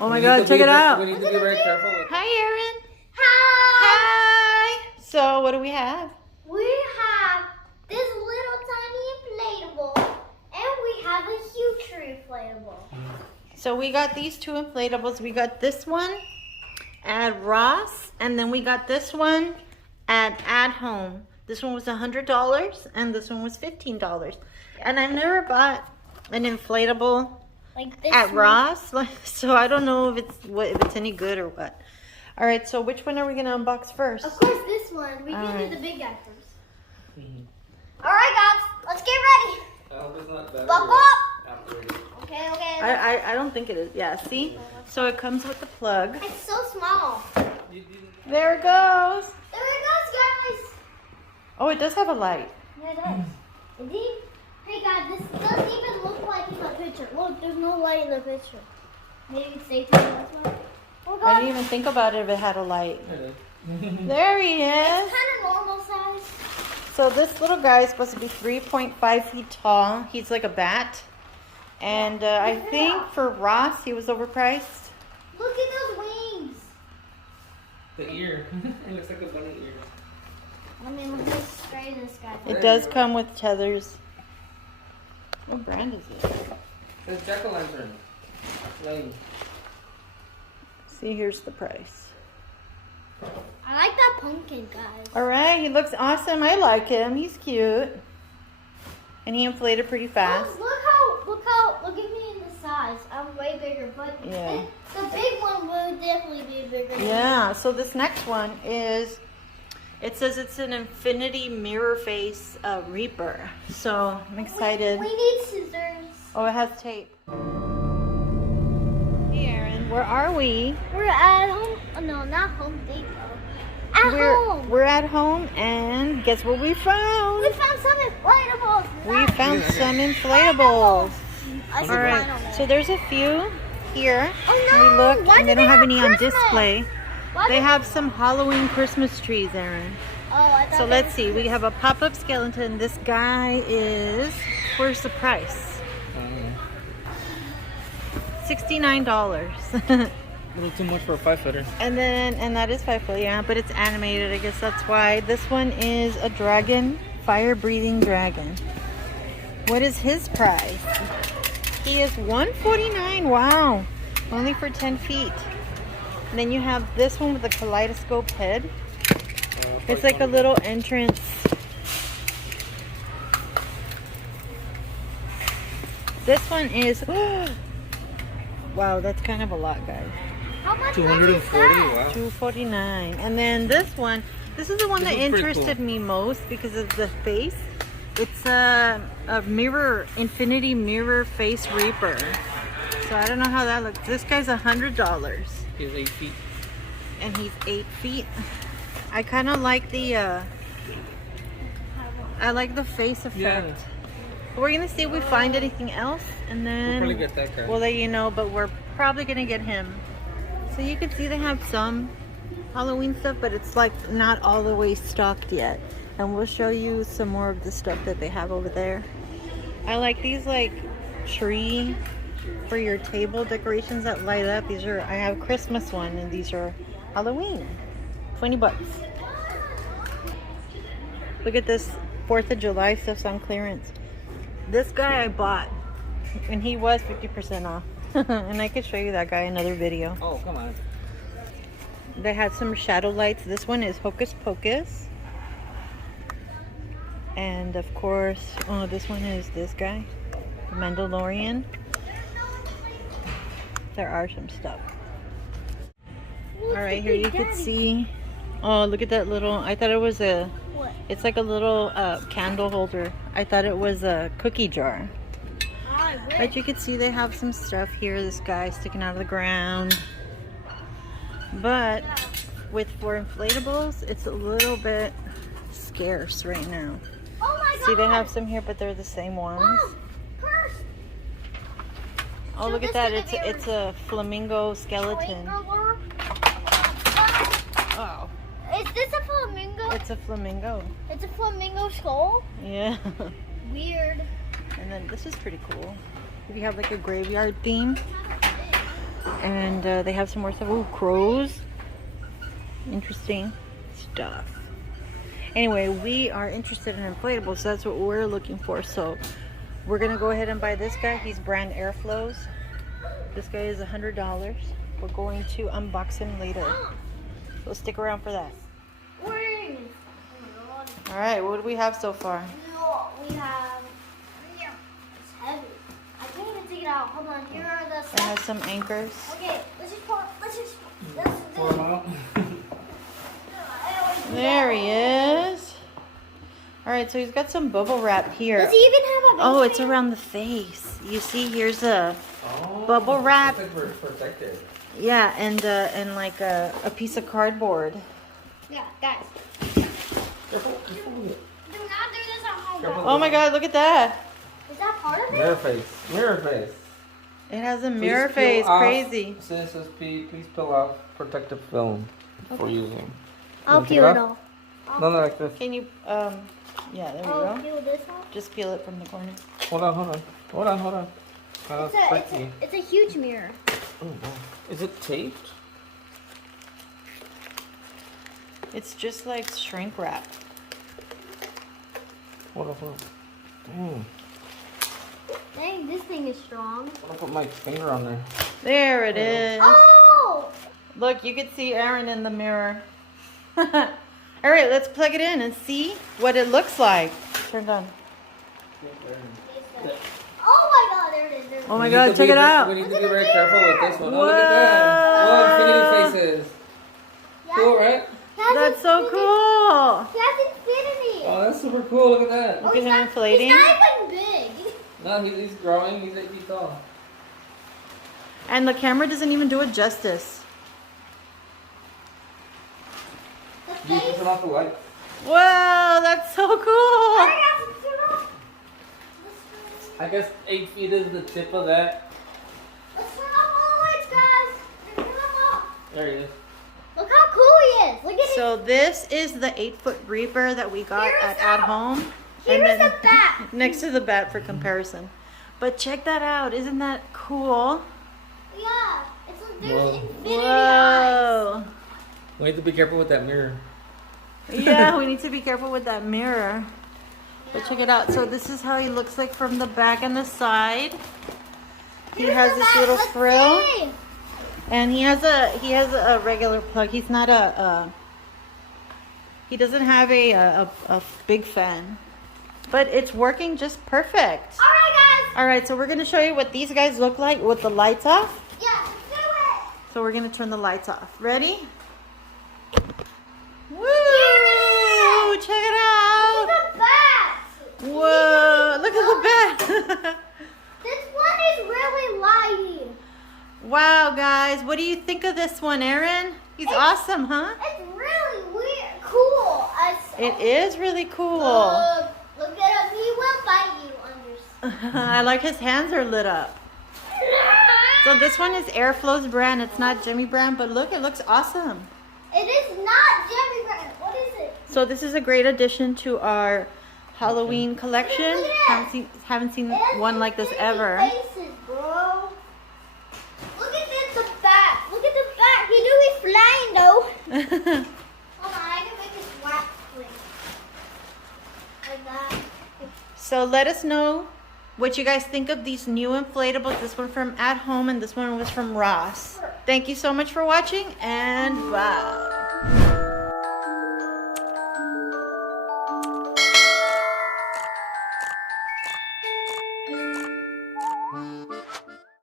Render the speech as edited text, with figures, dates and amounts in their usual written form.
Oh my God, check it out. We need to be very careful with. Hi, Erin. Hi! Hi. So, what do we have? We have this little tiny inflatable, and we have a huge inflatable. So, we got these two inflatables. We got this one at Ross, and then we got this one at Home. This one was $100, and this one was $15. And I've never bought an inflatable Like this at one. Ross, so I don't know if it's any good or what. All right, so which one are we gonna unbox first? Of course, this one. We can Alright. do the big guy first. Alright, guys, let's get ready. I hope it's not better. Buckle up. Okay, okay. I don't think it is. Yeah, see? So it comes with the plug. It's so small. There it goes. There it goes, guys. Oh, it does have a light. Yeah, it does. Indeed. Hey, guys, this doesn't even look like in the picture. Look, there's no light in the picture. Maybe it's safe to do this one. Oh, God. I didn't even think about it if it had a light. There he is. It's kind of normal size. So this little guy is supposed to be 3.5 feet tall. He's like a bat. And I think for Ross, he was overpriced. Look at those wings. The ear. It looks like a bunny ear. Let me look at spray this guy. It does come with tethers. What brand is it? It's Jack Skellington. Lane. See, here's the price. I like that pumpkin, guys. All right, he looks awesome. I like him. He's cute. And he inflated pretty fast. Look at me in the size. I'm way bigger, but Yeah. the big one will definitely be bigger. Yeah, so this next one is, it says it's an infinity mirror face Reaper. So I'm excited. We need scissors. Oh, it has tape. Hey, Erin, where are we? We're at home. Oh, no, not Home Depot. At home. We're at home, and guess what we found? We found some inflatables. We found some inflatables. I All said right, mine on so there's a few here. Oh, no. We looked, Why and they do don't have have any on Christmas? display. Why They did- have some Halloween Christmas trees, Erin. Oh, I thought So they let's were- see. We have a pop-up skeleton. This guy is, where's the price? $69. A little too much for a 5-footer. And that is 5 foot, yeah, but it's animated. I guess that's why. This one is a dragon, fire-breathing dragon. What is his price? He is $149. Wow, only for 10 feet. And then you have this one with a kaleidoscope head. It's like a little entrance. This one is, wow, that's kind of a lot, guys. How much 240. is that? Wow. $249. And then this one, this is the one that This is pretty interested cool. me most because of the face. It's a mirror, infinity mirror face Reaper. So I don't know how that looks. This guy's $100. He's 8 feet. And he's 8 feet. I kind of like the I like the face effect. Yeah. We're gonna see if we find anything else, and We'll then probably get that guy. we'll let you know. But we're probably gonna get him. So you can see they have some Halloween stuff, but it's like not all the way stocked yet. And we'll show you some more of the stuff that they have over there. I like these like tree for your table decorations that light up. These are, I have Christmas one, and these are Halloween. 20 bucks. Look at this 4th of July stuff's on clearance. This guy I bought, and he was 50% off. And I could show you that guy in another video. Oh, come on. They had some shadow lights. This one is Hocus Pocus. And of course, oh, this one is this guy, Mandalorian. There are some stuff. All right, here you could see. Oh, look at that little, I thought it was a, What? it's like a little candle holder. I thought it was a cookie jar. I But wish. you can see they have some stuff here. This guy sticking out of the ground. But for inflatables, it's a little bit scarce right now. Oh my God. See, they have some here, but they're the same ones. Mom, purse. Oh, Show look this at that. to the It's viewers. a flamingo skeleton. Flamingo. Oh, Is this a flamingo? it's a flamingo. It's a flamingo skull? Yeah. Weird. And then this is pretty cool. If you have like a graveyard theme. And they have some more stuff. Ooh, crows. Interesting stuff. Anyway, we are interested in inflatables, so that's what we're looking for. So we're gonna go ahead and buy this guy. He's brand Airflows. This guy is $100. We're going to unbox him later, so stick around for that. All right, what do we have so far? We have. It's heavy. I can't even take it out. Hold on. Here are the It steps. has some anchors. Okay, let's just pour. Pour 'em out. There he is. All right, so he's got some bubble wrap here. Does he even have a Oh, it's around the face. You see, here's a bubble wrap. It's like protected. Yeah, and like a piece of cardboard. Yeah, guys. Careful, careful with it. Do not do this at home. Careful. Oh my God, look at that. Is that part of it? Mirror face. Mirror face. It has a Please mirror peel face. off- Crazy. Since it's please peel off protective film before using. I'll You take peel it it off? off. No, no, like this. Can you, yeah, there we I'll go. peel this off. Just peel it from the corner. Hold on, hold on. Hold on, hold on. It's a huge mirror. Oh, no. Is it taped? It's just like shrink wrap. Hold on, hold on. Dang, this thing is strong. I'm gonna put my finger on there. There it is. Oh! Look, you can see Aaron in the mirror. All right, let's plug it in and see what it looks like. Turned on. Oh my God, there it is. There it is. Oh my God, check it out. We need to be very careful with this one. Oh, look at that. Oh, infinity faces. Yeah. Cool, right? He has That's so infinity- cool. He has infinity. Oh, that's super cool. Look at that. Look at he's him not- inflating. He's not even big. No, he's growing. He's 8 feet tall. And the camera doesn't even do it justice. The You face. can turn off the light. Whoa, that's so cool. I got to turn off. I guess 8 feet is the tip of that. Let's turn off all the lights, guys. Turn them off. There he is. Look how cool he is. Look at it. So this is the 8-foot Reaper that we got Here's at the- home. Here's the bat. Next to the bat for comparison. But check that out. Isn't that cool? Yeah. There's Whoa. infinity eyes. Whoa. We need to be careful with that mirror. Yeah, we need to be careful with that mirror. But check it out. So this is how he looks like from the back and the side. He Here's has the this bat. little Let's frill. see. And he has a regular plug. He's not he doesn't have a big fan. But it's working just perfect. All right, guys. All right, so we're going to show you what these guys look like with the lights off. Yeah, let's do it. So we're going to turn the lights off. Ready? Woo! Check it out. Look at the bat. Whoa, look at the bat. This one is really lighty. Wow, guys. What do you think of this one, Aaron? He's awesome, huh? It's really weird. Cool. It is really cool. Look at him. He will bite you on your I like his hands are lit up. So this one is Airflow's brand. It's not Jimmy brand, but look, it looks awesome. It is not Jimmy brand. What is it? So this is a great addition to our Halloween collection. Look at it. Haven't seen It has one like this infinity ever. Faces, bro. Look at this, the bat. Look at the bat. He do be flying though. Hold on, I can make this wax fling. Like that. So let us know what you guys think of these new inflatables. This one from At Home and this one was from Ross. Thank you so much for watching and bye.